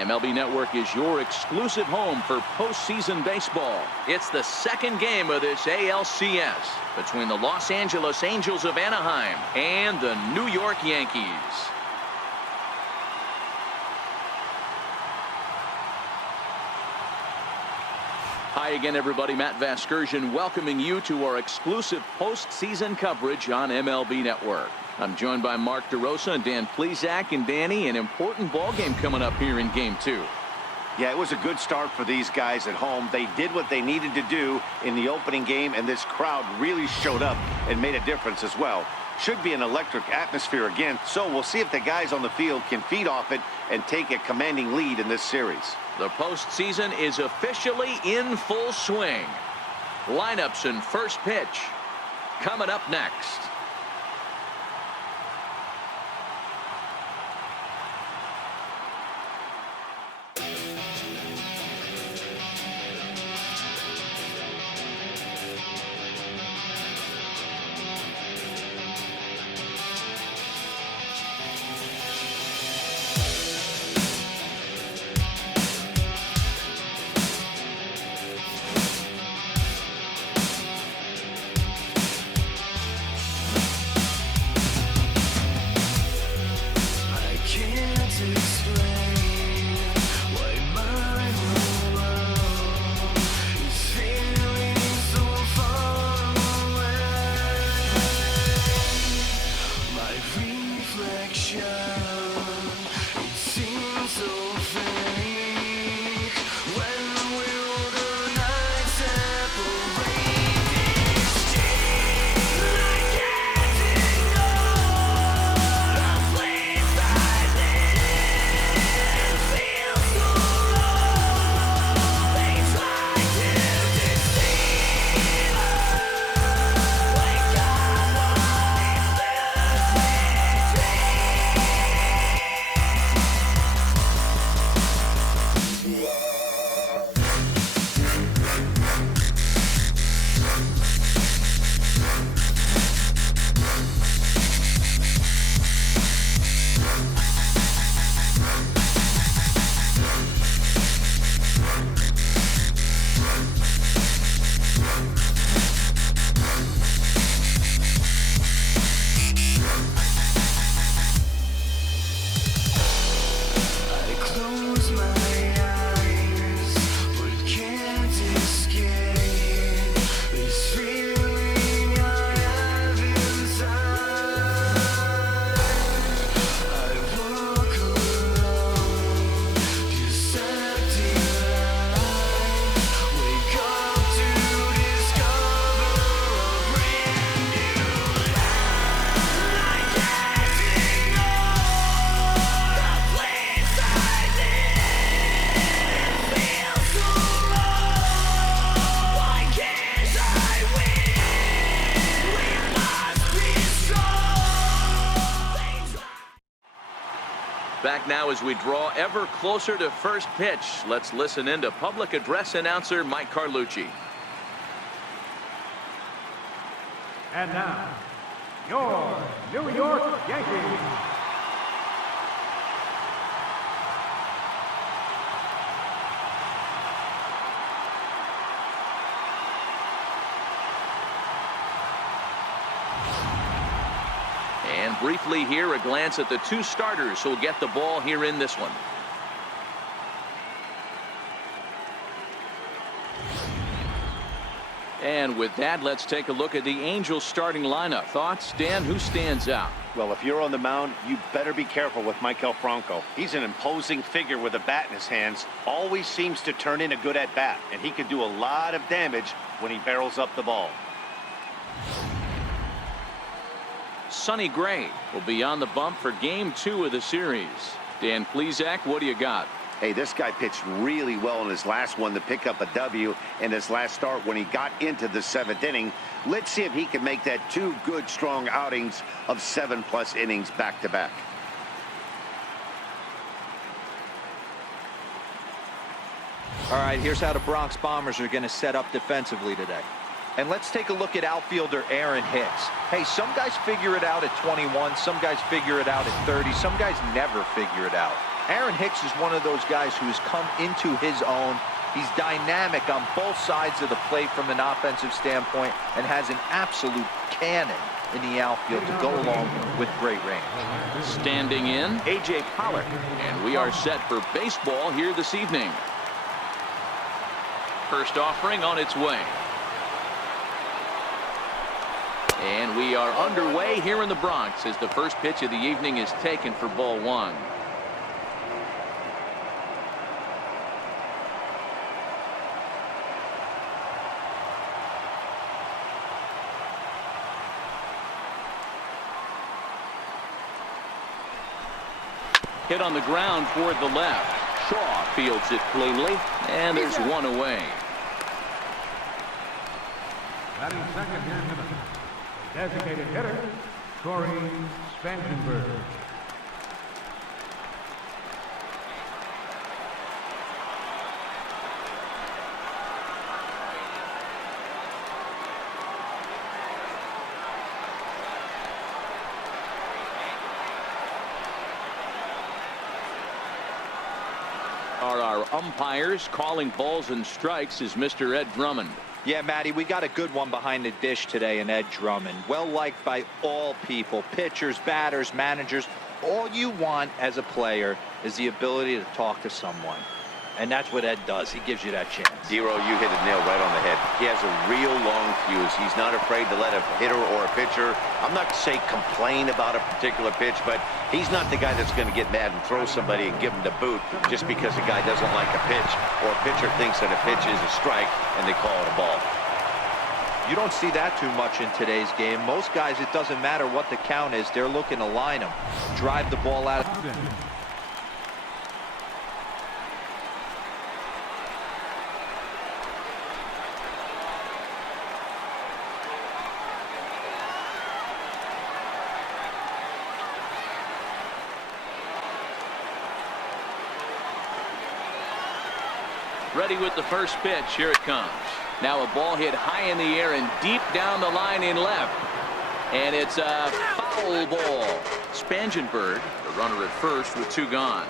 MLB Network is your exclusive home for postseason baseball. It's the second game of this ALCS between the Los Angeles Angels of Anaheim and the New York Yankees. Hi again, everybody. Matt Vasgersian welcoming you to our exclusive postseason coverage on MLB Network. I'm joined by Mark DeRosa and Dan Plesac. And Danny, an important ball game coming up here in Game 2. Yeah, it was a good start for these guys at home. They did what they needed to do in the opening game, and this crowd really showed up and made a difference as well. Should be an electric atmosphere again, so we'll see if the guys on the field can feed off it and take a commanding lead in this series. The postseason is officially in full swing. Lineups and first pitch coming up next. Back now as we draw ever closer to first pitch. Let's listen in to public address announcer Mike Carlucci. And now, your New York Yankees. And briefly here, a glance at the two starters who will get the ball here in this one. And with that, let's take a look at the Angels starting lineup. Thoughts, Dan? Who stands out? Well, if you're on the mound, you better be careful with Maikel Franco. He's an imposing figure with a bat in his hands. Always seems to turn in a good at-bat, and he can do a lot of damage when he barrels up the ball. Sonny Gray will be on the bump for Game 2 of the series. Dan Plesac, what do you got? Hey, this guy pitched really well in his last one to pick up a W in his last start when he got into the 7th inning. Let's see if he can make that 2 good, strong outings of 7+ innings back-to-back. All right, here's how the Bronx Bombers are going to set up defensively today. And let's take a look at outfielder Aaron Hicks. Hey, some guys figure it out at 21, some guys figure it out at 30, some guys never figure it out. Aaron Hicks is one of those guys who has come into his own. He's dynamic on both sides of the plate from an offensive standpoint and has an absolute cannon in the outfield to go along with great range. Standing in, A.J. Pollock. And we are set for baseball here this evening. First offering on its way. And we are underway here in the Bronx as the first pitch of the evening is taken for ball one. Hit on the ground toward the left. Shaw fields it cleanly, and there's one away. Batting second here tonight. Designated hitter, Corey Spangenberg. Our umpires calling balls and strikes is Mr. Ed Drummond. Yeah, Matty, we got a good one behind the dish today in Ed Drummond. Well liked by all people, pitchers, batters, managers. All you want as a player is the ability to talk to someone. And that's what Ed does. He gives you that chance. Zero, you hit it nail right on the head. He has a real long fuse. He's not afraid to let a hitter or a pitcher, I'm not to say complain about a particular pitch, but he's not the guy that's going to get mad and throw somebody and give him the boot just because a guy doesn't like a pitch or a pitcher thinks that a pitch is a strike and they call it a ball. You don't see that too much in today's game. Most guys, it doesn't matter what the count is. They're looking to line them, drive the ball out. Ready with the first pitch. Here it comes. Now a ball hit high in the air and deep down the line in left. And it's a foul ball. Spangenberg, the runner at first with two gone.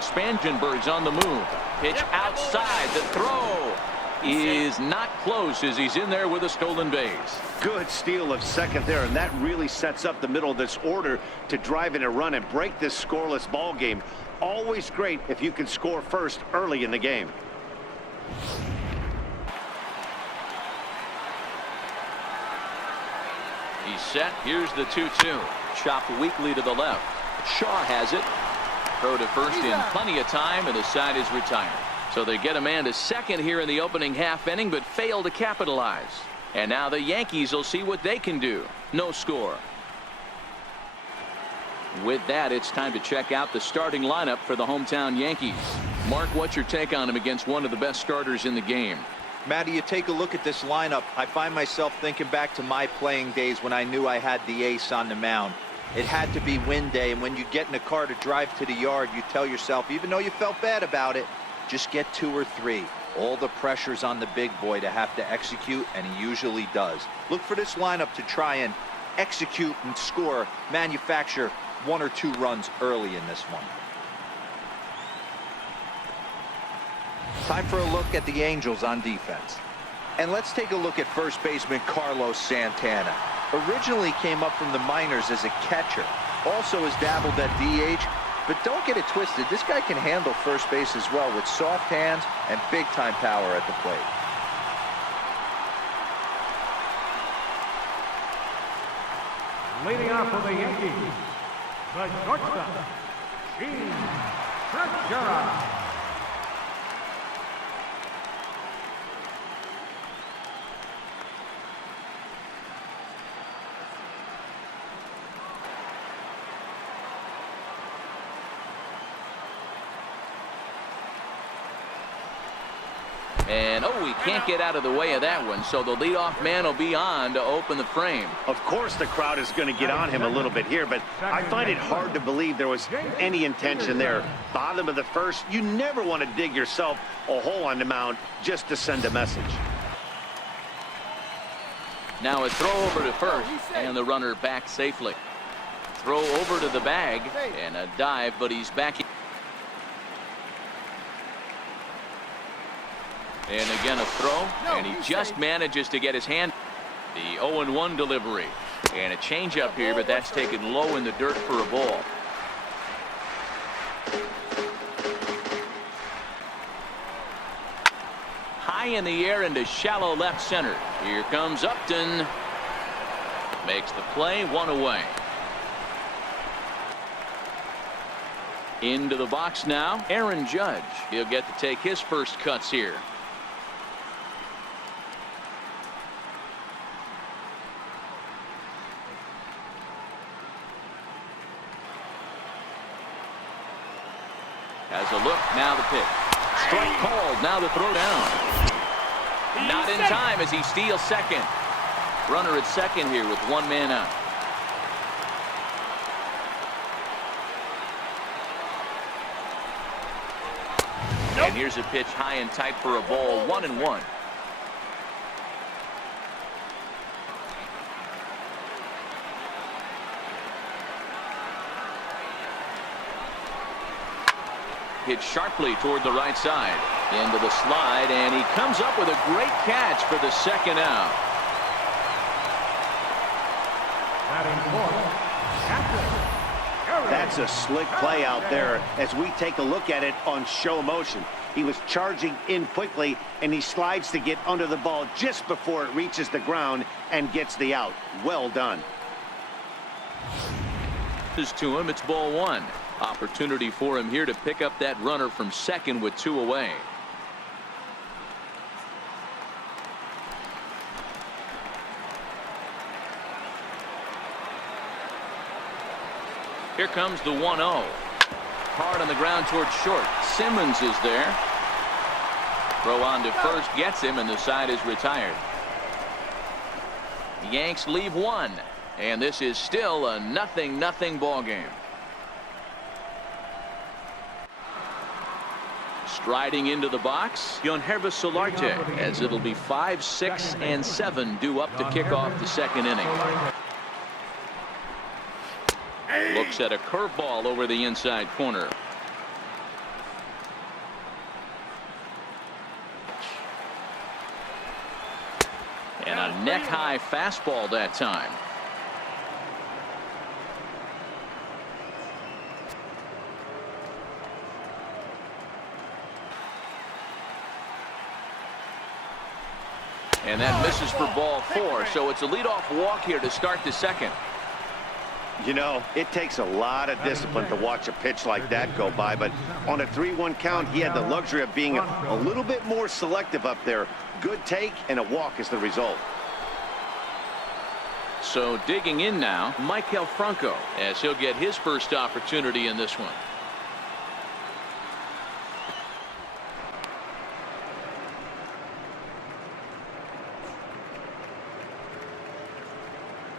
Spangenberg's on the move. Pitch outside. The throw is not close as he's in there with a stolen base. Good steal of second there, and that really sets up the middle of this order to drive in a run and break this scoreless ball game. Always great if you can score first early in the game. He's set. Here's the 2-2. Chopped weakly to the left. Shaw has it. Throw to first in plenty of time, and the side is retired. So they get a man to second here in the opening half inning, but fail to capitalize. And now the Yankees will see what they can do. No score. With that, it's time to check out the starting lineup for the hometown Yankees. Mark, what's your take on him against one of the best starters in the game? Matty, you take a look at this lineup. I find myself thinking back to my playing days when I knew I had the ace on the mound. It had to be win day, and when you get in a car to drive to the yard, you tell yourself, even though you felt bad about it, just get 2 or 3. All the pressure's on the big boy to have to execute, and he usually does. Look for this lineup to try and execute and score, manufacture 1 or 2 runs early in this one. Time for a look at the Angels on defense. And let's take a look at first baseman Carlos Santana. Originally came up from the minors as a catcher. Also has dabbled at DH. But don't get it twisted. This guy can handle first base as well with soft hands and big-time power at the plate. Leading off for the Yankees, the shortstop, Gene Tricera. And, oh, he can't get out of the way of that one, so the leadoff man will be on to open the frame. Of course the crowd is going to get on him a little bit here, but I find it hard to believe there was any intention there. Bottom of the first, you never want to dig yourself a hole on the mound just to send a message. Now a throw over to first, and the runner back safely. throw over to the bag and a dive, but he's back. And again a throw, and he just manages to get his hand. The 0-1 delivery. And a changeup here, but that's taken low in the dirt for a ball. High in the air into shallow left center. Here comes Upton. Makes the play, one away. Into the box now, Aaron Judge. He'll get to take his first cuts here. Has a look, now the pitch. Strike called, now the throw down. Not in time as he steals second. Runner at second here with one man out. And here's a pitch high and tight for a ball, 1-1. Hit sharply toward the right side. Into the slide, and he comes up with a great catch for the second out. That's a slick play out there as we take a look at it on show motion. He was charging in quickly, and he slides to get under the ball just before it reaches the ground and gets the out. Well done. To him, it's ball one. Opportunity for him here to pick up that runner from second with two away. Here comes the 1-0. Hard on the ground towards short. Simmons is there. Throw on to first gets him, and the side is retired. The Yanks leave one, and this is still a 0-0 ball game. Striding into the box, Yangervis Solarte, as it'll be 5, 6, and 7 due up to kick off the second inning. Looks at a curveball over the inside corner. And a neck-high fastball that time. And that misses for ball 4, so it's a leadoff walk here to start the second. You know, it takes a lot of discipline to watch a pitch like that go by, but on a 3-1 count, he had the luxury of being a little bit more selective up there. Good take, and a walk is the result. So digging in now, Maikel Franco, as he'll get his first opportunity in this one.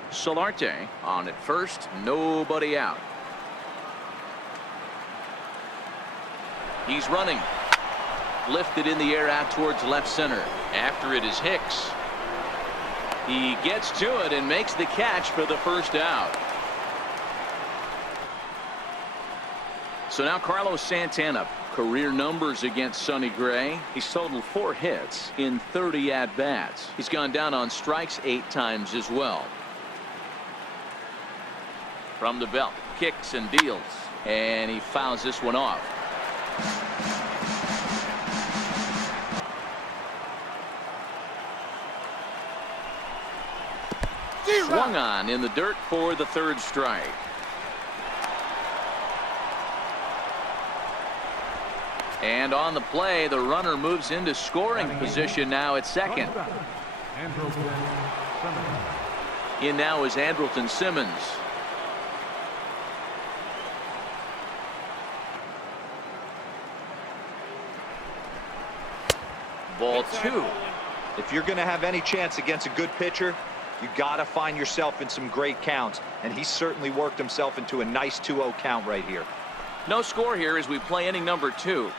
Solarte on at first, nobody out. He's running. Lifted in the air out towards left center. After it is Hicks. He gets to it and makes the catch for the first out. So now Carlos Santana, career numbers against Sonny Gray. He's totaled 4 hits in 30 at-bats. He's gone down on strikes 8 times as well. From the belt, kicks and deals, and he fouls this one off. Swung on in the dirt for the third strike. And on the play, the runner moves into scoring position now at second. In now is Andrelton Simmons. Ball 2. If you're going to have any chance against a good pitcher, you got to find yourself in some great counts, and he certainly worked himself into a nice 2-0 count right here. No score here as we play inning number 2.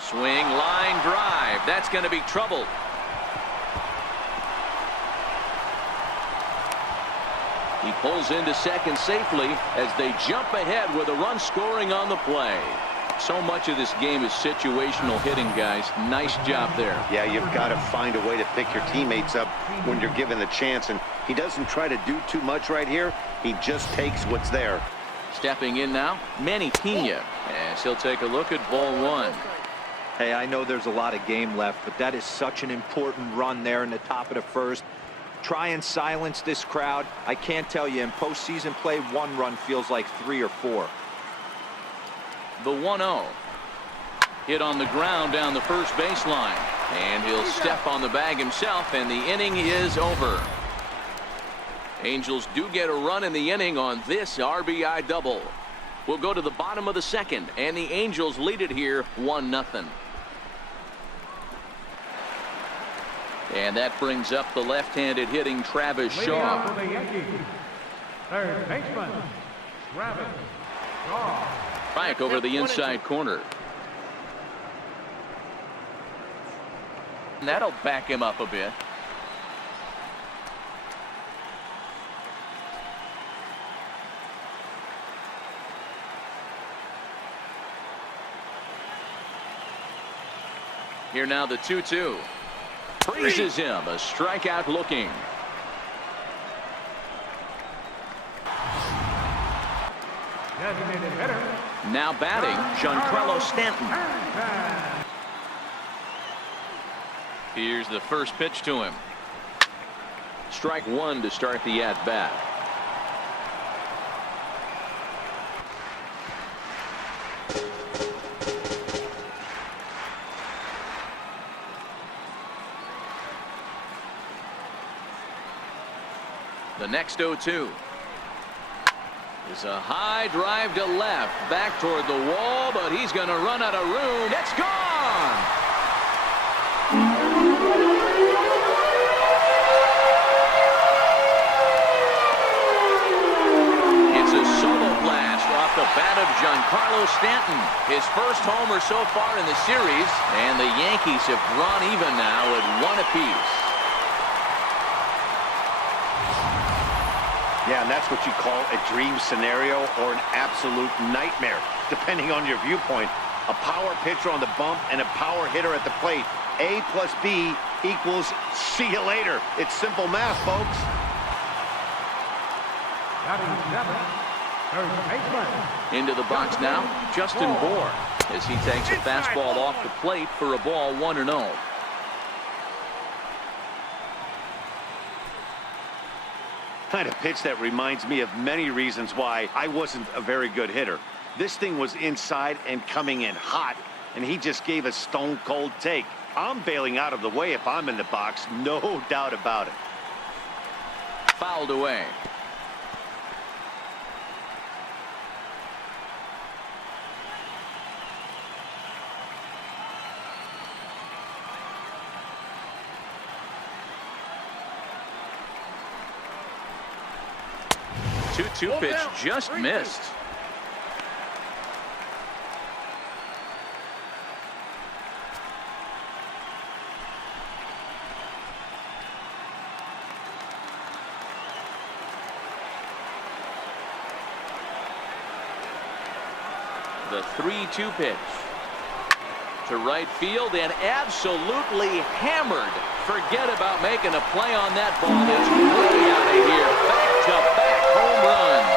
Swing, line drive. That's going to be trouble. He pulls into second safely as they jump ahead with a run scoring on the play. So much of this game is situational hitting, guys. Nice job there. Yeah, you've got to find a way to pick your teammates up when you're given the chance, and he doesn't try to do too much right here. He just takes what's there. Stepping in now, Manny Pena, as he'll take a look at ball one. Hey, I know there's a lot of game left, but that is such an important run there in the top of the first. Try and silence this crowd. I can't tell you, in postseason play, one run feels like 3 or 4. The 1-0. Hit on the ground down the first baseline. And he'll step on the bag himself, and the inning is over. Angels do get a run in the inning on this RBI double. We'll go to the bottom of the second, and the Angels lead it here 1-0. And that brings up the left-handed hitting Travis Leading Shaw. off for the Yankees, third baseman, Travis Shaw. Back over the inside corner. And that'll back him up a bit. Here now the 2-2. Freezes him. A strikeout looking. Designated hitter. Now batting, Giancarlo Stanton. Here's the first pitch to him. Strike one to start the at-bat. The next 0-2 is a high drive to left, back toward the wall, but he's going to run out of room. It's gone. It's a solo blast off the bat of Giancarlo Stanton. His first homer so far in the series, and the Yankees have drawn even now at 1 apiece. Yeah, and that's what you call a dream scenario or an absolute nightmare, depending on your viewpoint. A power pitcher on the bump and a power hitter at the plate. A plus B equals see you later. It's simple math, folks. Batting seventh, third baseman. Into the box now, Justin Bour, as he takes a fastball off the plate for a ball 1-0. Kind of pitch that reminds me of many reasons why I wasn't a very good hitter. This thing was inside and coming in hot, and he just gave a stone cold take. I'm bailing out of the way if I'm in the box, no doubt about it. Fouled away. Two pitch just missed. The 3-2 pitch to right field and absolutely hammered. Forget about making a play on that ball. It's way out of here. Back-to-back home runs.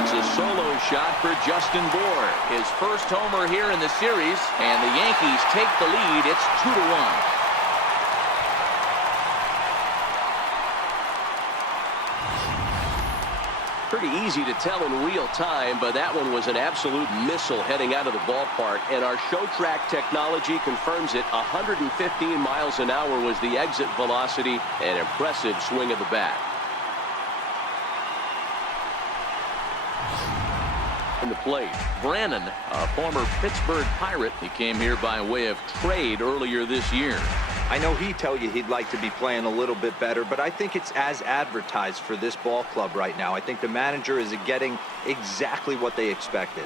It's a solo shot for Justin Bour. His first homer here in the series, and the Yankees take the lead. It's 2-1. Pretty easy to tell in real time, but that one was an absolute missile heading out of the ballpark, and our show track technology confirms it. 115 miles an hour was the exit velocity. An impressive swing of the bat. In the plate, Brannon, a former Pittsburgh Pirate. He came here by way of trade earlier this year. I know he'd tell you he'd like to be playing a little bit better, but I think it's as advertised for this ball club right now. I think the manager is getting exactly what they expected.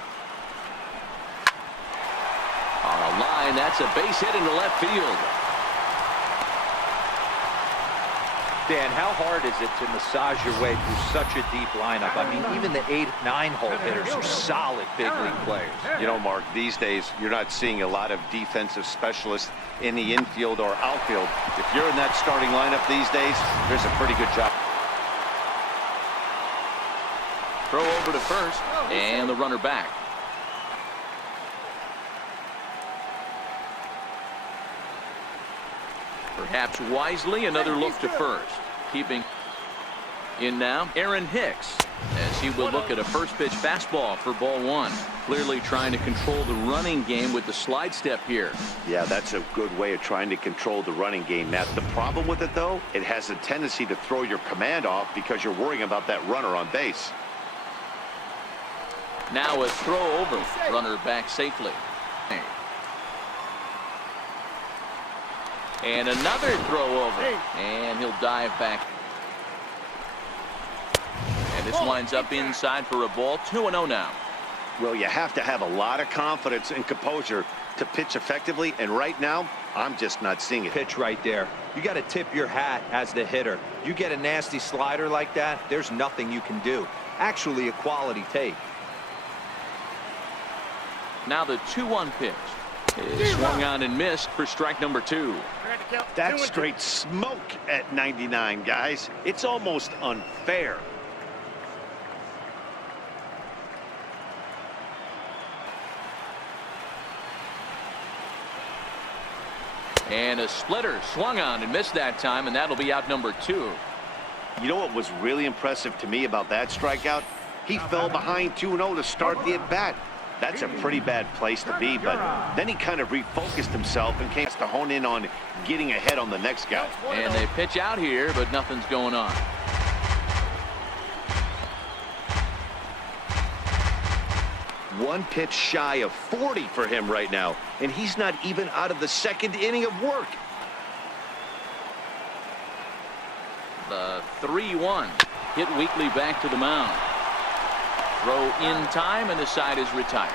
On a line, that's a base hit into left field. Dan, how hard is it to massage your way through such a deep lineup? I mean, even the 8, 9-hole hitters are solid big league players. You know, Mark, these days you're not seeing a lot of defensive specialists in the infield or outfield. If you're in that starting lineup these days, there's a pretty good job. Throw over to first, and the runner back. Perhaps wisely, another look to first. Keeping in now, Aaron Hicks, as he will look at a first pitch fastball for ball 1. Clearly trying to control the running game with the slide step here. Yeah, that's a good way of trying to control the running game, Matt. The problem with it, though, it has a tendency to throw your command off because you're worrying about that runner on base. Now a throw over, runner back safely. And another throw over, and he'll dive back. And this winds up inside for a ball. 2-0 now. Well, you have to have a lot of confidence and composure to pitch effectively, and right now, I'm just not seeing it. Pitch right there. You got to tip your hat as the hitter. You get a nasty slider like that, there's nothing you can do. Actually, a quality take. Now the 2-1 pitch is swung on and missed for strike number 2. That's straight smoke at 99, guys. It's almost unfair. And a splitter swung on and missed that time, and that'll be out number 2. You know what was really impressive to me about that strikeout? He fell behind 2-0 to start the at-bat. That's a pretty bad place to be, but then he kind of refocused himself and came to hone in on getting ahead on the next guy. And they pitch out here, but nothing's going on. One pitch shy of 40 for him right now, and he's not even out of the second inning of work. The 3-1 hit Weekly back to the mound. Throw in time, and the side is retired.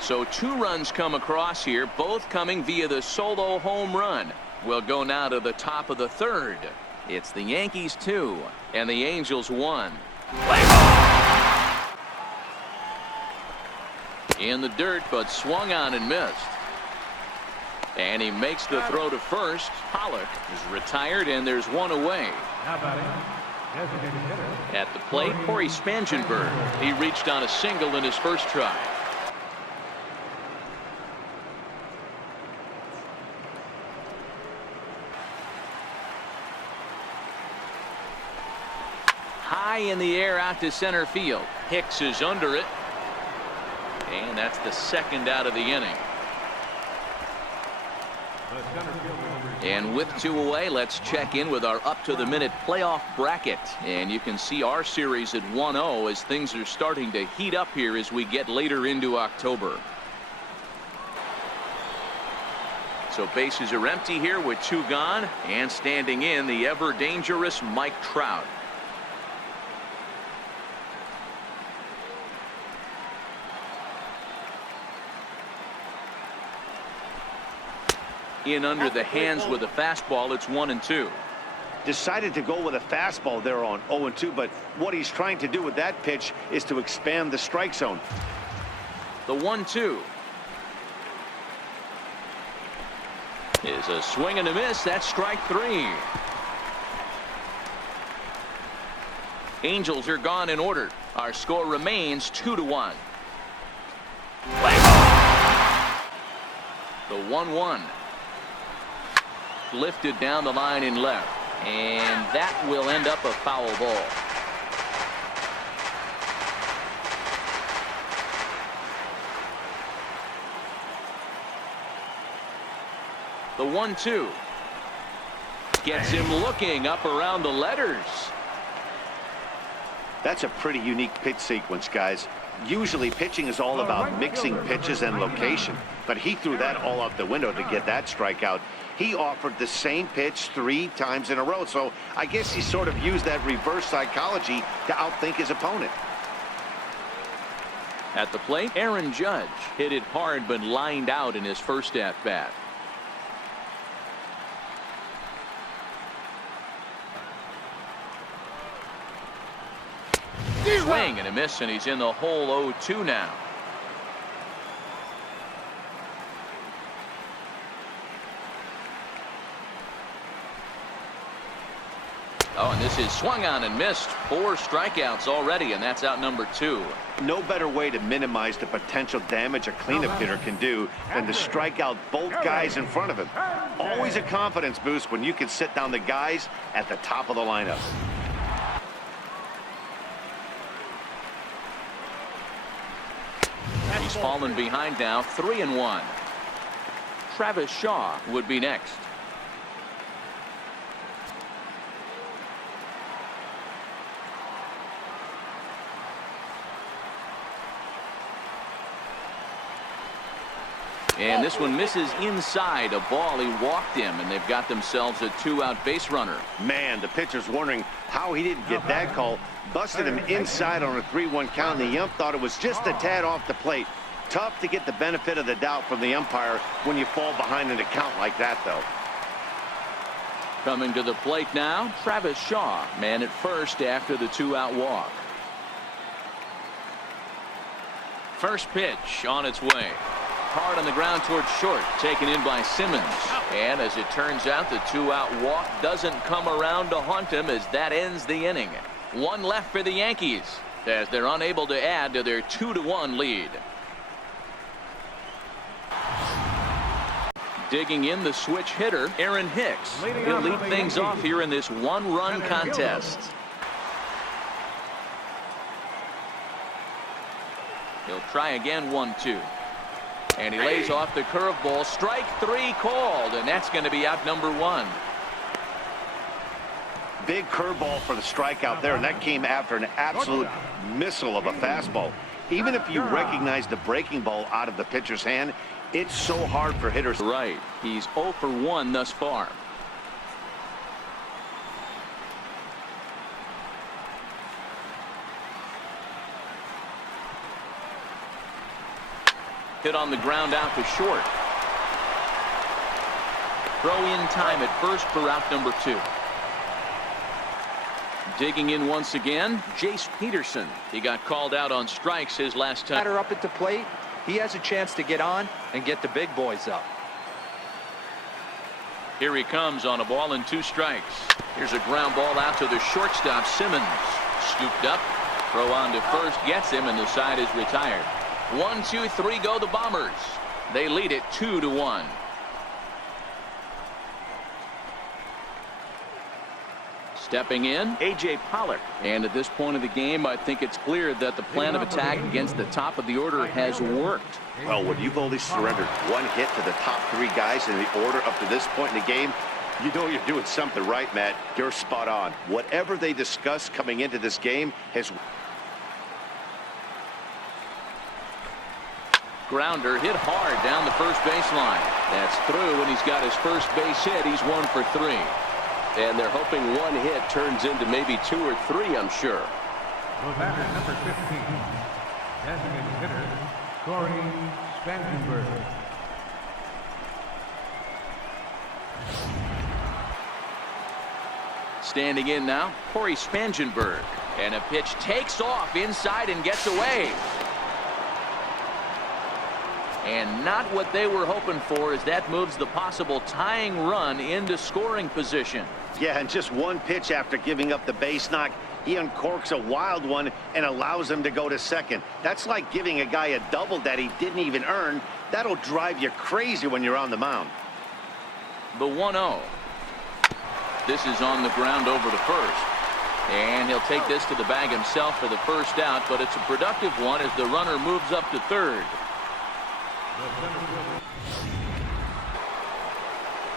So 2 runs come across here, both coming via the solo home run. We'll go now to the top of the 3rd. It's the Yankees 2 and the Angels 1. In the dirt, but swung on and missed. And he makes the throw to first. Pollock is retired, and there's 1 away. Now batting, designated hitter. At the plate, Corey Spangenberg. He reached on a single in his first try. High in the air out to center field. Hicks is under it. And that's the 2nd out of the inning. The center fielder, number And with 2 away, let's check in with our up-to-the-minute playoff bracket. And you can see our series at 1-0 as things are starting to heat up here as we get later into October. So bases are empty here with 2 gone, and standing in the ever-dangerous Mike Trout. In under the hands with a fastball, it's 1-2. Decided to go with a fastball there on 0-2, but what he's trying to do with that pitch is to expand the strike zone. The 1-2 is a swing and a miss. That's strike 3. Angels are gone in order. Our score remains 2-1. The 1-1 lifted down the line in left, and that will end up a foul ball. The 1-2 gets him looking up around the letters. That's a pretty unique pitch sequence, guys. Usually pitching is all about mixing pitches and location, but he threw that all out the window to get that strikeout. He offered the same pitch 3 times in a row, so I guess he sort of used that reverse psychology to outthink his opponent. At the plate, Aaron Judge hit it hard but lined out in his first at-bat. Swing and a miss, and he's in the hole 0-2 now. Oh, and this is swung on and missed. 4 strikeouts already, and that's out number 2. No better way to minimize the potential damage a cleanup hitter can do than to strike out both guys in front of him. Always a confidence boost when you can sit down the guys at the top of the lineup. He's fallen behind now, 3-1. Travis Shaw would be next. And this one misses inside. A ball, he walked him, and they've got themselves a 2-out base runner. Man, the pitcher's wondering how he didn't get that call. Busted him inside on a 3-1 count, and the ump thought it was just a tad off the plate. Tough to get the benefit of the doubt from the umpire when you fall behind in a count like that, though. Coming to the plate now, Travis Shaw, man at first after the 2-out walk. First pitch on its way. Hard on the ground towards short, taken in by Simmons. And as it turns out, the 2-out walk doesn't come around to haunt him as that ends the inning. 1 left for the Yankees as they're unable to add to their 2-1 lead. Digging in the switch hitter, Aaron Hicks. He'll lead things off here in this 1-run contest. He'll try again, 1-2. And he lays off the curveball. Strike 3 called, and that's going to be out number 1. Big curveball for the strikeout there, and that came after an absolute missile of a fastball. Even if you recognize the breaking ball out of the pitcher's hand, it's so hard for hitters. Right. He's 0 for 1 thus far. Hit on the ground out to short. Throw in time at first for out number 2. Digging in once again, Jace Peterson. He got called out on strikes his last time. Batter up at the plate, he has a chance to get on and get the big boys up. Here he comes on a ball and 2 strikes. Here's a ground ball out to the shortstop, Simmons. Scooped up, throw on to first, gets him, and the side is retired. 1, 2, 3 go the Bombers. They lead it 2-1. Stepping in, A.J. Pollock. And at this point of the game, I think it's clear that the plan of attack against the top of the order has worked. Well, when you've only surrendered 1 hit to the top 3 guys in the order up to this point in the game, you know you're doing something right, Matt. You're spot on. Whatever they discussed coming into this game has... Grounder hit hard down the first baseline. That's through, and he's got his first base hit. He's 1 for 3. And they're hoping 1 hit turns into maybe 2 or 3, I'm sure. The batter, number 15, designated hitter, Corey Spangenberg. Standing in now, Corey Spangenberg. And a pitch takes off inside and gets away. And not what they were hoping for, as that moves the possible tying run into scoring position. Yeah, and just 1 pitch after giving up the base knock, he uncorks a wild one and allows him to go to second. That's like giving a guy a double that he didn't even earn. That'll drive you crazy when you're on the mound. The 1-0. This is on the ground over to first. And he'll take this to the bag himself for the first out, but it's a productive one as the runner moves up to third.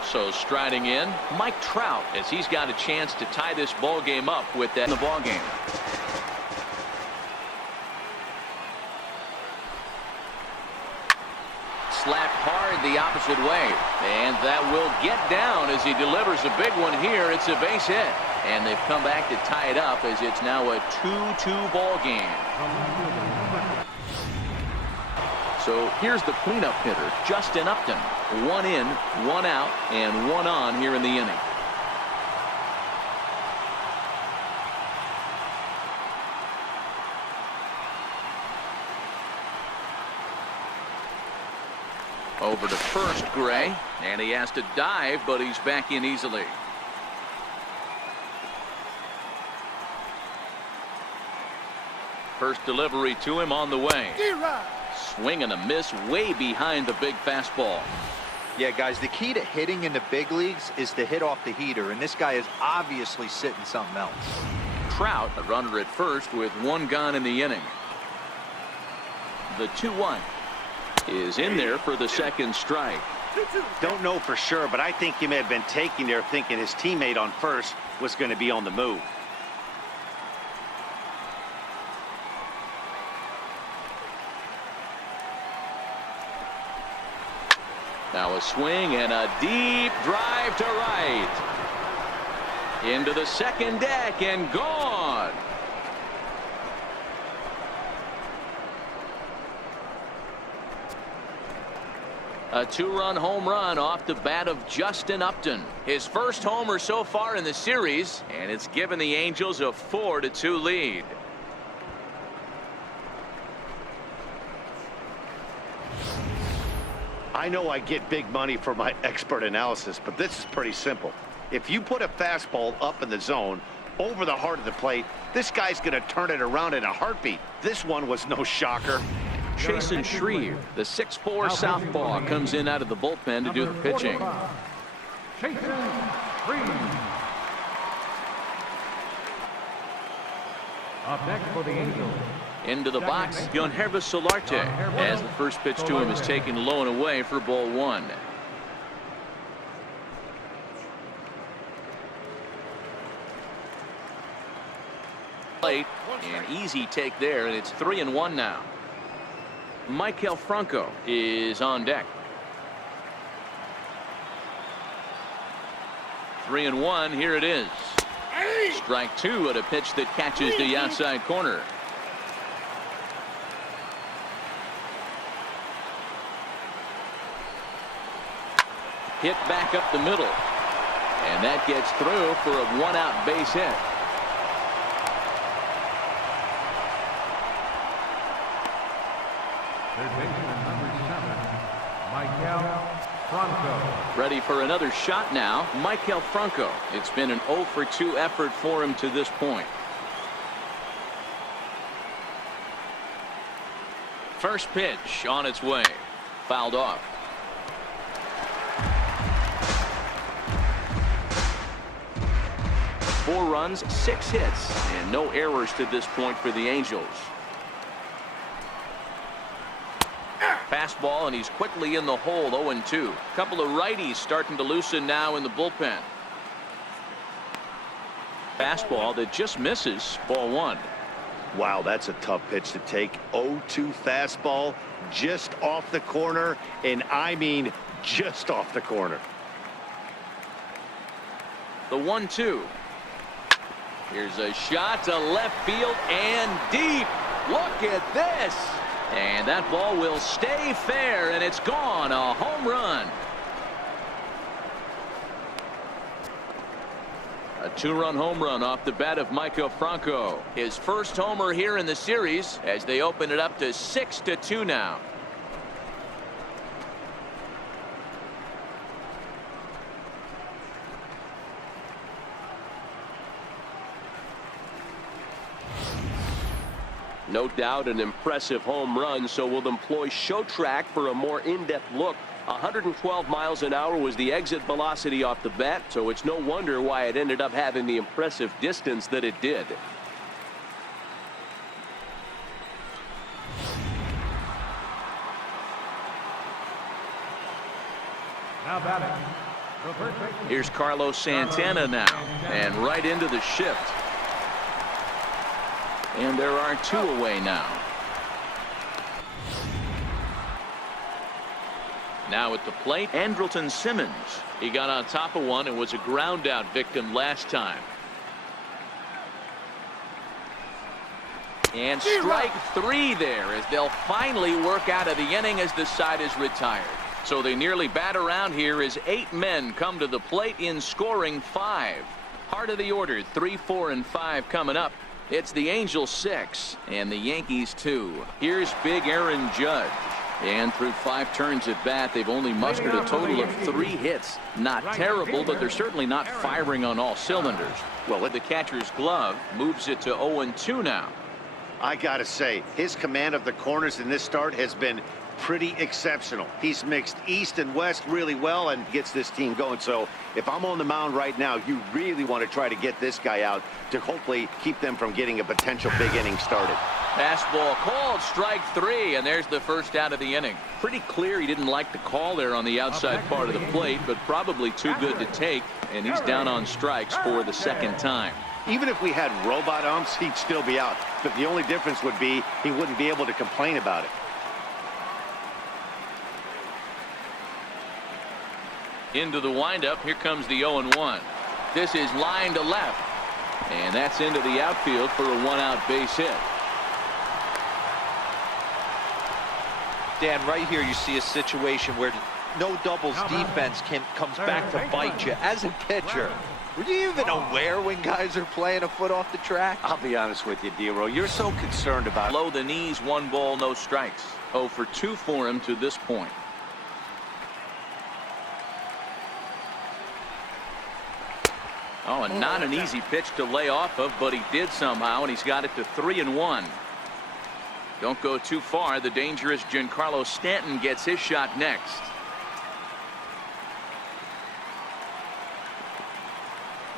So striding in, Mike Trout, as he's got a chance to tie this ball game up with that in the ball game. Slapped hard the opposite way, and that will get down as he delivers a big one here. It's a base hit, and they've come back to tie it up as it's now a 2-2 ball game. So here's the cleanup hitter, Justin Upton. 1 in, 1 out, and 1 on here in the inning. Over to first, Gray, and he has to dive, but he's back in easily. First delivery to him on the way. Swing and a miss way behind the big fastball. Yeah, guys, the key to hitting in the big leagues is to hit off the heater, and this guy is obviously sitting something else. Trout, a runner at first with one gone in the inning. The 2-1 is in there for the second strike. Don't know for sure, but I think he may have been taking there thinking his teammate on first was going to be on the move. Now a swing and a deep drive to right. Into the second deck and gone. A two-run home run off the bat of Justin Upton. His first homer so far in the series, and it's given the Angels a 4-2 lead. I know I get big money for my expert analysis, but this is pretty simple. If you put a fastball up in the zone over the heart of the plate, this guy's going to turn it around in a heartbeat. This one was no shocker. Chasen Shreve, the 6'4" southpaw, comes in out of the bullpen to do the pitching. Chasen Shreve. Up next for the Angels. Into the box, Yankees Solarte, as the first pitch to him is taken low and away for ball one. Late, an easy take there, and it's 3-1 now. Maikel Franco is on deck. 3-1, here it is. Strike two at a pitch that catches the outside corner. Hit back up the middle, and that gets through for a one-out base hit. Third baseman number 7, Maikel Franco. Ready for another shot now, Maikel Franco. It's been an 0-for-2 effort for him to this point. First pitch on its way, fouled off. Four runs, 6 hits, and no errors to this point for the Angels. Fastball, and he's quickly in the hole, 0-2. Couple of righties starting to loosen now in the bullpen. Fastball that just misses, ball one. Wow, that's a tough pitch to take. 0-2 fastball, just off the corner, and I mean just off the corner. The 1-2. Here's a shot to left field and deep. Look at this. And that ball will stay fair, and it's gone. A home run. A two-run home run off the bat of Maikel Franco. His first homer here in the series as they open it up to 6-2 now. No doubt an impressive home run, so we'll employ show track for a more in-depth look. 112 miles an hour was the exit velocity off the bat, so it's no wonder why it ended up having the impressive distance that it did. Now batting. The first baseman. Here's Carlos Santana now, and right into the shift. And there are two away now. Now at the plate, Andrelton Simmons. He got on top of one and was a ground out victim last time. And strike three there as they'll finally work out of the inning as the side is retired. So they nearly bat around here as 8 men come to the plate in scoring 5. Heart of the order, 3, 4, and 5 coming up. It's the Angels 6 and the Yankees 2. Here's big Aaron Judge. And through 5 turns at bat, they've only mustered a total of 3 hits. Not terrible, but they're certainly not firing on all cylinders. Well, with the catcher's glove, moves it to 0-2 now. I gotta say, his command of the corners in this start has been pretty exceptional. He's mixed east and west really well and gets this team going. So if I'm on the mound right now, you really want to try to get this guy out to hopefully keep them from getting a potential big inning started. Fastball called, strike 3, and there's the first out of the inning. Pretty clear he didn't like the call there on the outside part of the plate, but probably too good to take, and he's down on strikes for the second time. Even if we had robot umps, he'd still be out. But the only difference would be he wouldn't be able to complain about it. Into the windup. Here comes the 0-1. This is line to left, and that's into the outfield for a 1-out base hit. Dan, right here you see a situation where no doubles defense comes back to bite you. As a pitcher, were you even aware when guys are playing a foot off the track? I'll be honest with you, D-Row. You're so concerned about Below the knees, 1 ball, no strikes. 0 for 2 for him to this point. Oh, and not an easy pitch to lay off of, but he did somehow, and he's got it to 3-1. Don't go too far. The dangerous Giancarlo Stanton gets his shot next.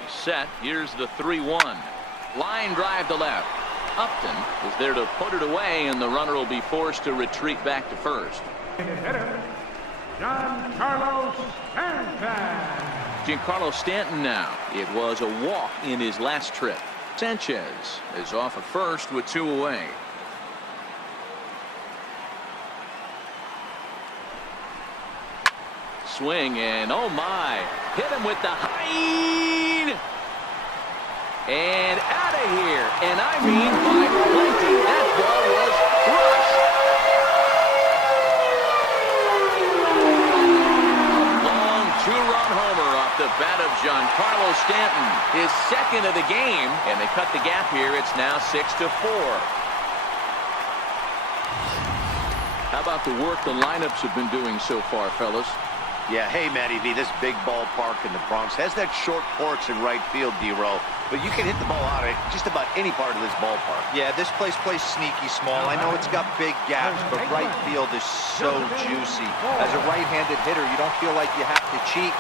He's set. Here's the 3-1. Line drive to left. Upton is there to put it away, and the runner will be forced to retreat back to first. Hitter, Giancarlo Stanton. Giancarlo Stanton now. It was a walk in his last trip. Sanchez is off at first with 2 away. Swing, and oh my, hit him with the high and out of here, and I mean by plenty. That ball was crushed. A long 2-run homer off the bat of Giancarlo Stanton, his second of the game, and they cut the gap here. It's now 6-4. How about the work the lineups have been doing so far, fellas? Yeah, hey, Matty V, this big ballpark in the Bronx has that short porch in right field, D-Row, but you can hit the ball out of just about any part of this ballpark. Yeah, this place plays sneaky small. I know it's got big gaps, but right field is so juicy. As a right-handed hitter, you don't feel like you have to cheat.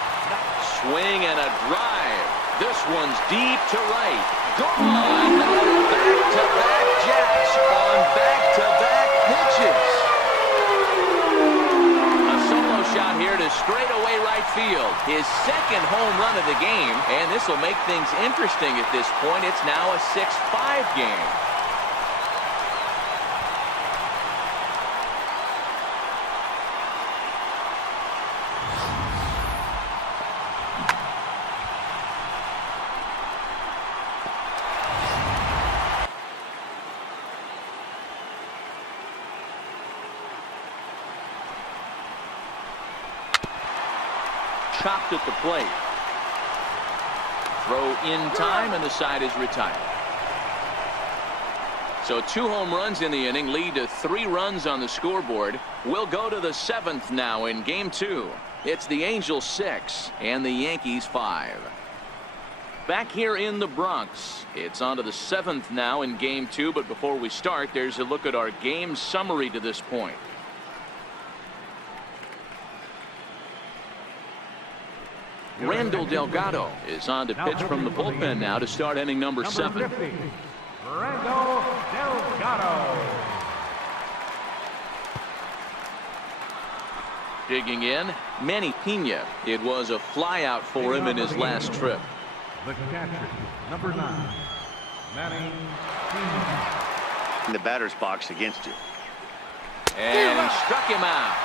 Swing and a drive. This one's deep to right. Gone. Back-to-back jacks on back-to-back pitches. Shot here to straightaway right field. His second home run of the game, and this will make things interesting at this point. It's now a 6-5 game. Chopped at the plate. Throw in time, and the side is retired. So 2 home runs in the inning lead to 3 runs on the scoreboard. We'll go to the 7th now in game 2. It's the Angels 6 and the Yankees 5. Back here in the Bronx, it's on to the 7th now in game 2. But before we start, there's a look at our game summary to this point. Randall Delgado is on to pitch from the bullpen now to start inning number 7. 50, Randall Delgado. Digging in, Manny Pena. It was a flyout for him in his last trip. The catcher, number 9, Manny Pena. In the batter's box against you. And struck him out.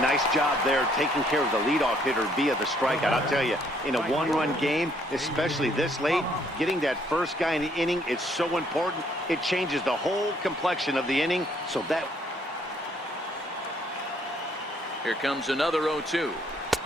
Nice job there taking care of the leadoff hitter via the strikeout. I'll tell you, in a 1-run game, especially this late, getting that first guy in the inning, it's so important. It changes the whole complexion of the inning. So that. Here comes another 0-2.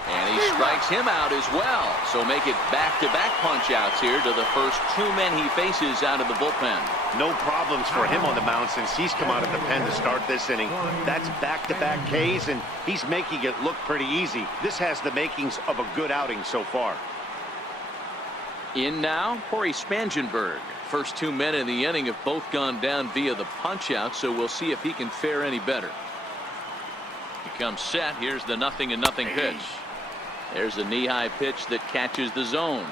And he strikes him out as well. So make it back-to-back punch-outs here to the first 2 men he faces out of the bullpen. No problems for him on the mound since he's come out of the pen to start this inning. That's back-to-back Ks, and he's making it look pretty easy. This has the makings of a good outing so far. In now, Corey Spangenberg. First 2 men in the inning have both gone down via the punch-out, so we'll see if he can fare any better. He comes set. Here's the 0-0 pitch. There's a knee-high pitch that catches the zone.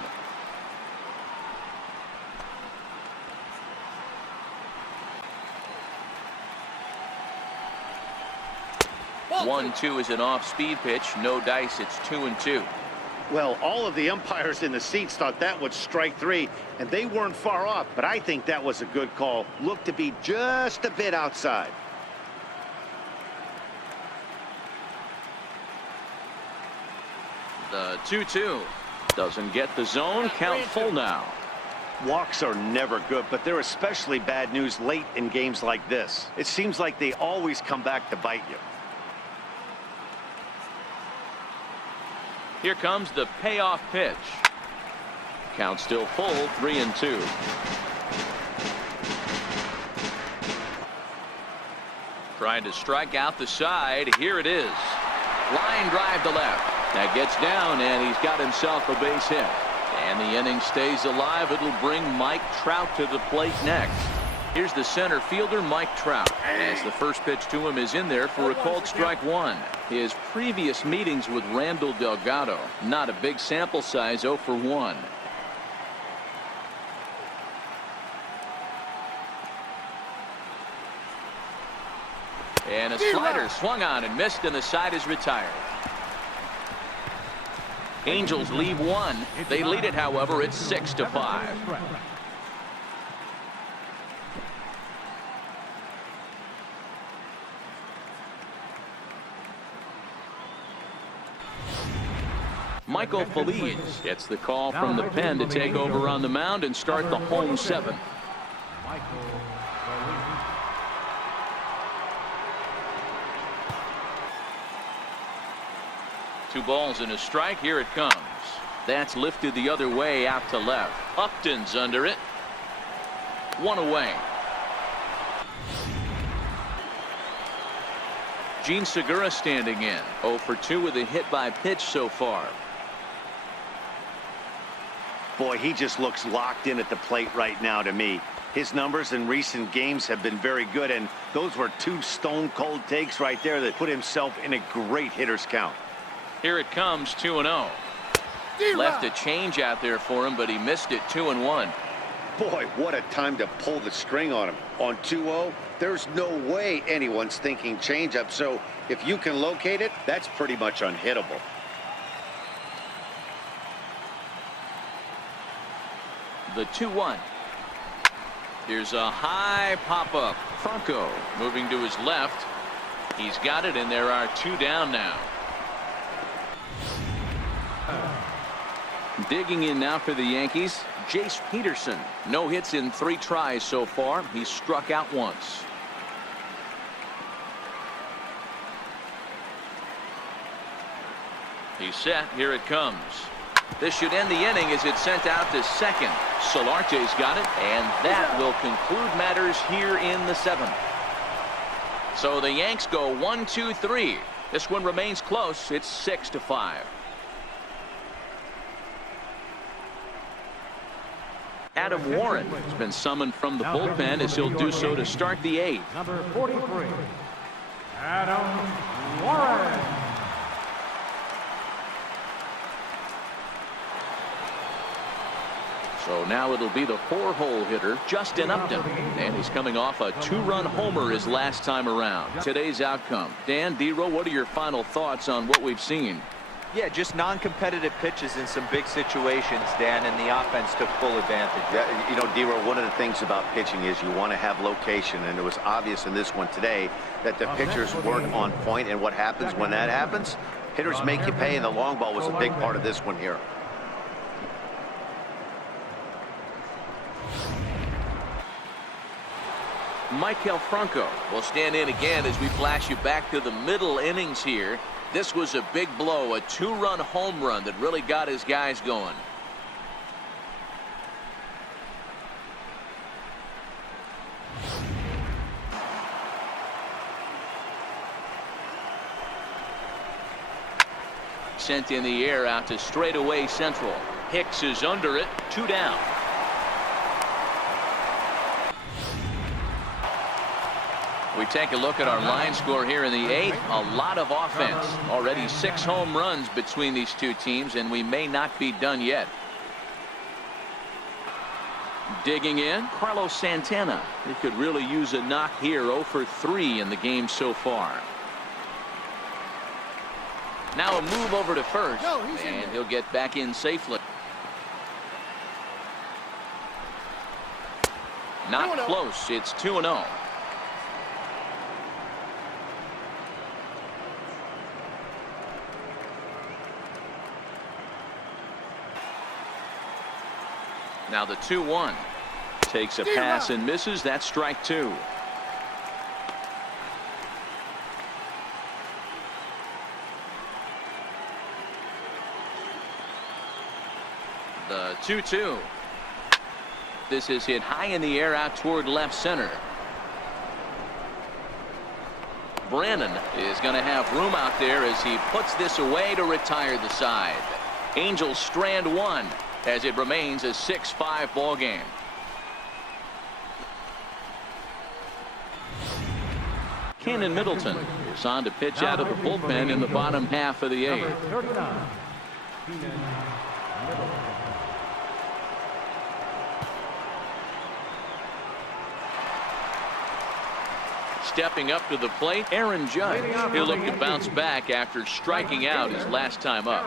One, 2 is an off-speed pitch. No dice. It's 2-2. Well, all of the umpires in the seats thought that was strike 3, and they weren't far off, but I think that was a good call. Looked to be just a bit outside. The 2-2 doesn't get the zone. Count full now. Walks are never good, but they're especially bad news late in games like this. It seems like they always come back to bite you. Here comes the payoff pitch. Count still full, 3-2. Trying to strike out the side. Here it is. Line drive to left. That gets down, and he's got himself a base hit. And the inning stays alive. It'll bring Mike Trout to the plate next. Here's the center fielder, Mike Trout, as the first pitch to him is in there for a called strike 1. His previous meetings with Randall Delgado, not a big sample size, 0 for 1. And a slider swung on and missed, and the side is retired. Angels leave 1. They lead it, however. It's 6-5. Michael Feliz gets the call from the pen to take over on the mound and start the home 7th. Two balls and a strike. Here it comes. That's lifted the other way out to left. Upton's under it. 1 away. Gene Segura standing in. 0 for 2 with a hit by pitch so far. Boy, he just looks locked in at the plate right now to me. His numbers in recent games have been very good, and those were 2 stone-cold takes right there that put himself in a great hitter's count. Here it comes, 2-0. Left a change out there for him, but he missed it. 2-1. Boy, what a time to pull the string on him. On 2-0, there's no way anyone's thinking changeup, so if you can locate it, that's pretty much unhittable. The 2-1. Here's a high pop-up. Franco moving to his left. He's got it, and there are 2 down now. Digging in now for the Yankees, Jace Peterson. No hits in 3 tries so far. He's struck out once. He's set. Here it comes. This should end the inning as it's sent out to second. Solarte's got it, and that will conclude matters here in the 7th. So the Yanks go 1-2-3. This one remains close. It's 6-5. Adam Warren has been summoned from the bullpen as he'll do so to start the 8th. Number 43, Adam Warren. So now it'll be the 4-hole hitter, Justin Upton. And he's coming off a 2-run homer his last time around. Today's outcome. Dan, D-Row, what are your final thoughts on what we've seen? Yeah, just non-competitive pitches in some big situations, Dan, and the offense took full advantage. Yeah, you know, D-Row, one of the things about pitching is you want to have location, and it was obvious in this one today that the pitchers weren't on point, and what happens when that happens? Hitters make you pay, and the long ball was a big part of this one here. Maikel Franco will stand in again as we flash you back to the middle innings here. This was a big blow, a 2-run home run that really got his guys going. Sent in the air out to straightaway central. Hicks is under it. 2 down. We take a look at our line score here in the 8th. A lot of offense. Already 6 home runs between these two teams, and we may not be done yet. Digging in, Carlos Santana. He could really use a knock here. 0 for 3 in the game so far. Now a move over to first, and he'll get back in safely. Not close. It's 2-0. Now the 2-1. Takes a pass and misses. That's strike 2. The 2-2. This is hit high in the air out toward left center. Brannon is going to have room out there as he puts this away to retire the side. Angels strand 1 as it remains a 6-5 ball game. Cannon Middleton is on to pitch out of the bullpen in the bottom half of the 8th. Stepping up to the plate, Aaron Judge. He'll look to bounce back after striking out his last time up.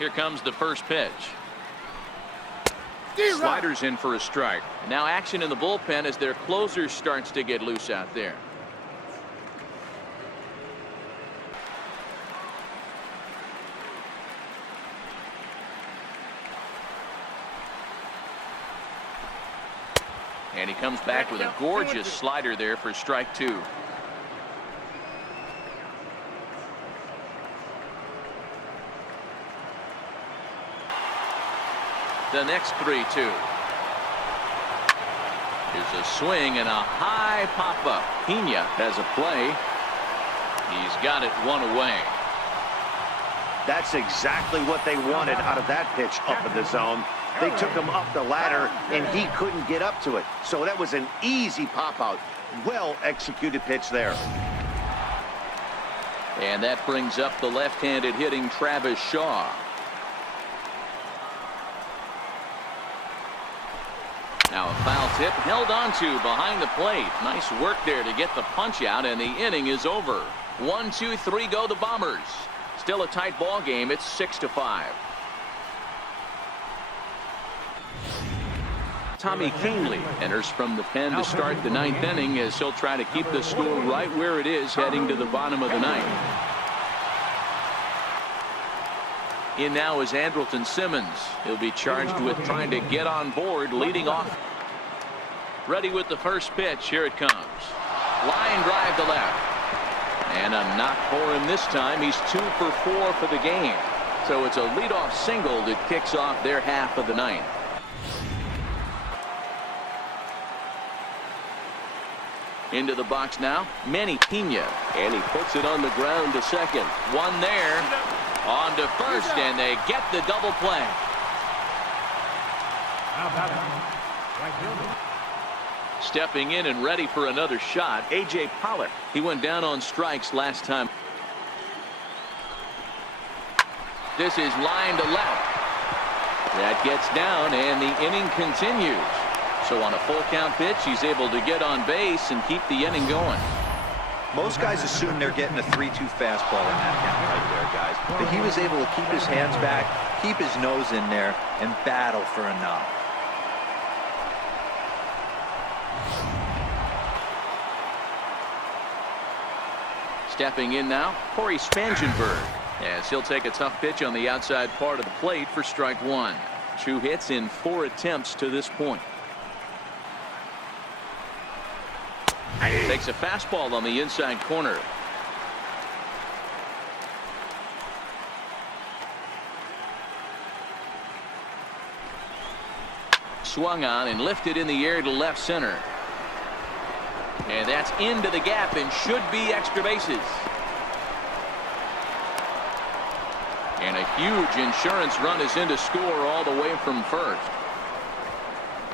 Here comes the first pitch. Sliders in for a strike. Now action in the bullpen as their closer starts to get loose out there. And he comes back with a gorgeous slider there for strike 2. The next 3-2 is a swing and a high pop-up. Pena has a play. He's got it 1 away. That's exactly what they wanted out of that pitch up in the zone. They took him up the ladder, and he couldn't get up to it. So that was an easy pop-out. Well-executed pitch there. And that brings up the left-handed hitting Travis Shaw. Now a foul tip held onto behind the plate. Nice work there to get the punch out, and the inning is over. 1, 2, 3 go the Bombers. Still a tight ball game. It's 6-5. Tommy Kahnle enters from the pen to start the 9th inning as he'll try to keep the score right where it is heading to the bottom of the 9th. In now is Andrelton Simmons. He'll be charged with trying to get on board leading off. Ready with the first pitch. Here it comes. Line drive to left. And a knock for him this time. He's 2 for 4 for the game. So it's a leadoff single that kicks off their half of the 9th. Into the box now, Manny Pena. And he puts it on the ground to second. 1 there. On to first, and they get the double play. Stepping in and ready for another shot, A.J. Pollock. He went down on strikes last time. This is line to left. That gets down, and the inning continues. So on a full count pitch, he's able to get on base and keep the inning going. Most guys assume they're getting a 3-2 fastball in that count right there, guys. But he was able to keep his hands back, keep his nose in there, and battle for a knock. Stepping in now, Corey Spangenberg, as he'll take a tough pitch on the outside part of the plate for strike 1. 2 hits in 4 attempts to this point. Takes a fastball on the inside corner. Swung on and lifted in the air to left center. And that's into the gap and should be extra bases. And a huge insurance run is in to score all the way from first.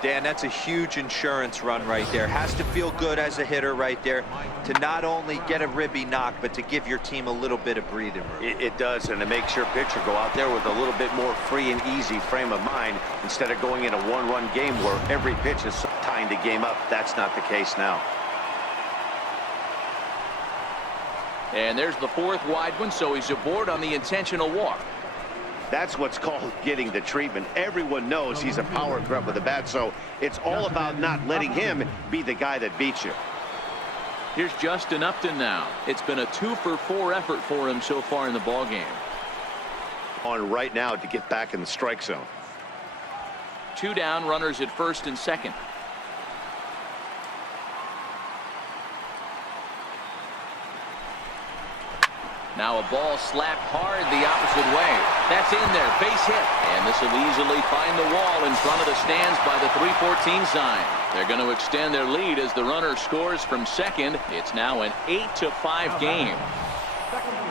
Dan, that's a huge insurance run right there. Has to feel good as a hitter right there to not only get a ribby knock, but to give your team a little bit of breathing room. It does, and it makes your pitcher go out there with a little bit more free and easy frame of mind instead of going in a one-run game where every pitch is tying the game up. That's not the case now. And there's the fourth wide one, so he's aboard on the intentional walk. That's what's called getting the treatment. Everyone knows he's a power threat with the bat, so it's all about not letting him be the guy that beats you. Here's Justin Upton now. It's been a 2-for-4 effort for him so far in the ballgame. On right now to get back in the strike zone. 2 down, runners at first and second. Now a ball slapped hard the opposite way. That's in there, base hit. And this will easily find the wall in front of the stands by the 314 sign. They're going to extend their lead as the runner scores from second. It's now an 8-5 game.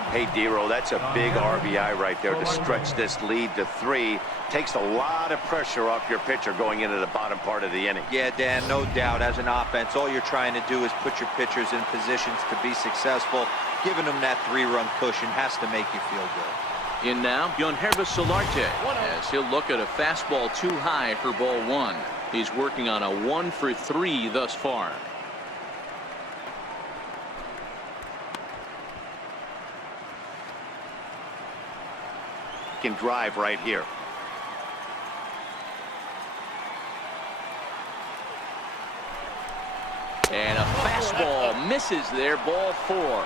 Hey, Dero, that's a big RBI right there to stretch this lead to 3. Takes a lot of pressure off your pitcher going into the bottom part of the inning. Yeah, Dan, no doubt. As an offense, all you're trying to do is put your pitchers in positions to be successful. Giving them that 3-run cushion has to make you feel good. In now, Yankees Solarte, as he'll look at a fastball too high for ball 1. He's working on a 1-for-3 thus far. Can drive right here. And a fastball misses there, ball 4.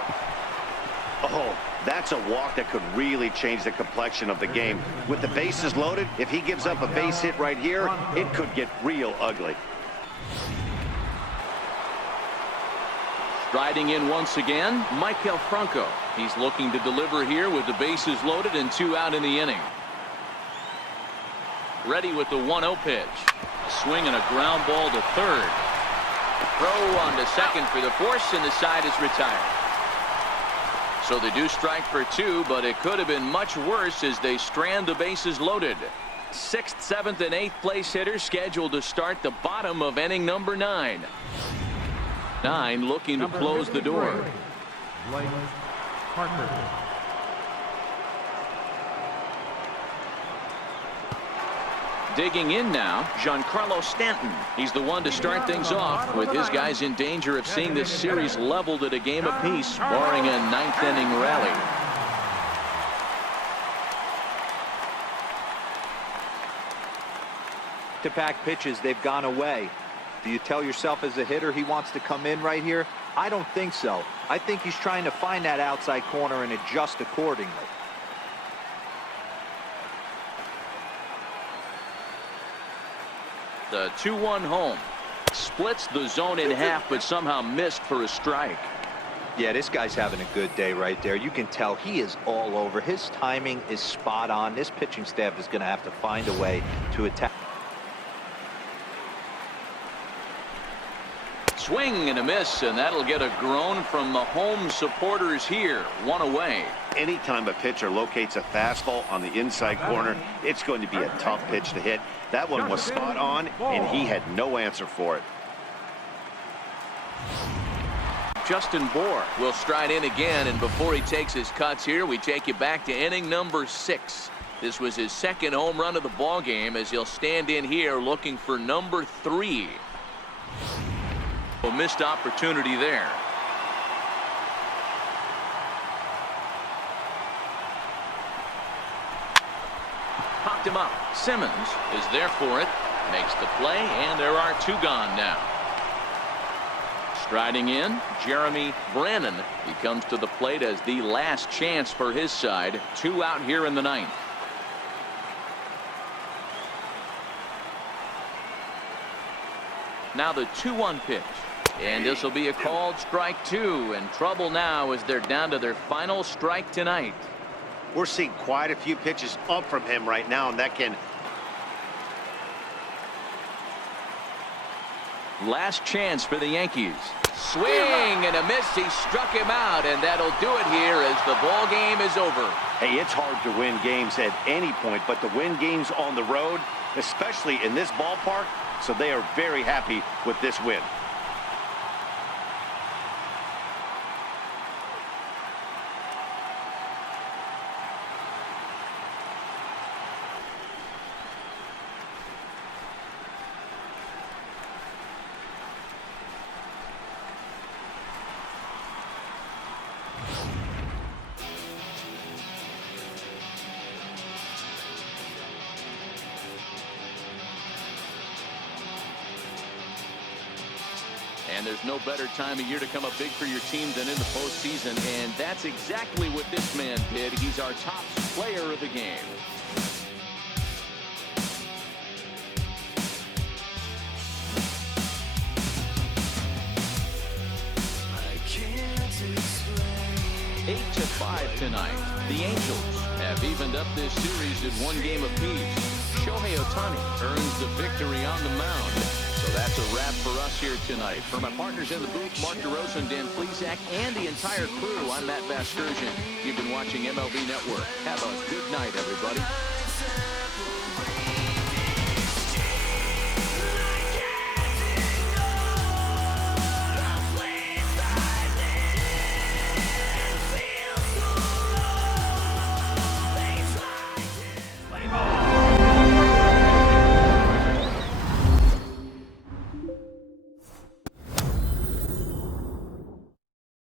Oh, that's a walk that could really change the complexion of the game. With the bases loaded, if he gives up a base hit right here, it could get real ugly. Riding in once again, Michael Franco. He's looking to deliver here with the bases loaded and 2 out in the inning. Ready with the 1-0 pitch. A swing and a ground ball to third. Throw on to second for the force, and the side is retired. So they do strike for 2, but it could have been much worse as they strand the bases loaded. 6th, 7th, and 8th place hitters scheduled to start the bottom of inning number 9. 9 looking to close the door. Blake Parker. Digging in now, Giancarlo Stanton. He's the one to start things off with his guys in danger of seeing this series leveled at a game apiece, barring a 9th inning rally. To-back pitches, they've gone away. Do you tell yourself as a hitter he wants to come in right here? I don't think so. I think he's trying to find that outside corner and adjust accordingly. The 2-1 home. Splits the zone in half, but somehow missed for a strike. Yeah, this guy's having a good day right there. You can tell he is all over. His timing is spot on. This pitching staff is going to have to find a way to attack. Swing and a miss, and that'll get a groan from the home supporters here. 1 away. Anytime a pitcher locates a fastball on the inside corner, it's going to be a tough pitch to hit. That one was spot on, and he had no answer for it. Justin Bour will stride in again, and before he takes his cuts here, we take you back to inning number 6. This was his 2nd home run of the ball game as he'll stand in here looking for number 3. A missed opportunity there. Popped him up. Simmons is there for it. Makes the play, and there are 2 gone now. Striding in, Jeremy Brannon. He comes to the plate as the last chance for his side. 2 out here in the 9th. Now the 2-1 pitch. And this will be a called strike 2, and trouble now as they're down to their final strike tonight. We're seeing quite a few pitches up from him right now, and that can... Last chance for the Yankees. Swing and a miss. He struck him out, and that'll do it here as the ball game is over. Hey, it's hard to win games at any point, but to win games on the road, especially in this ballpark, so they are very happy with this win. And there's no better time of year to come up big for your team than in the postseason, and that's exactly what this man did. He's our top player of the game. I can't explain. 8-5 tonight. The Angels have evened up this series at 1 game apiece. Shohei Ohtani earns the victory on the mound. So that's a wrap for us here tonight. For my partners in the booth, Mark DeRosa and Dan Plesac, and the entire crew, I'm Matt Vasgersian. You've been watching MLB Network. Have a good night, everybody.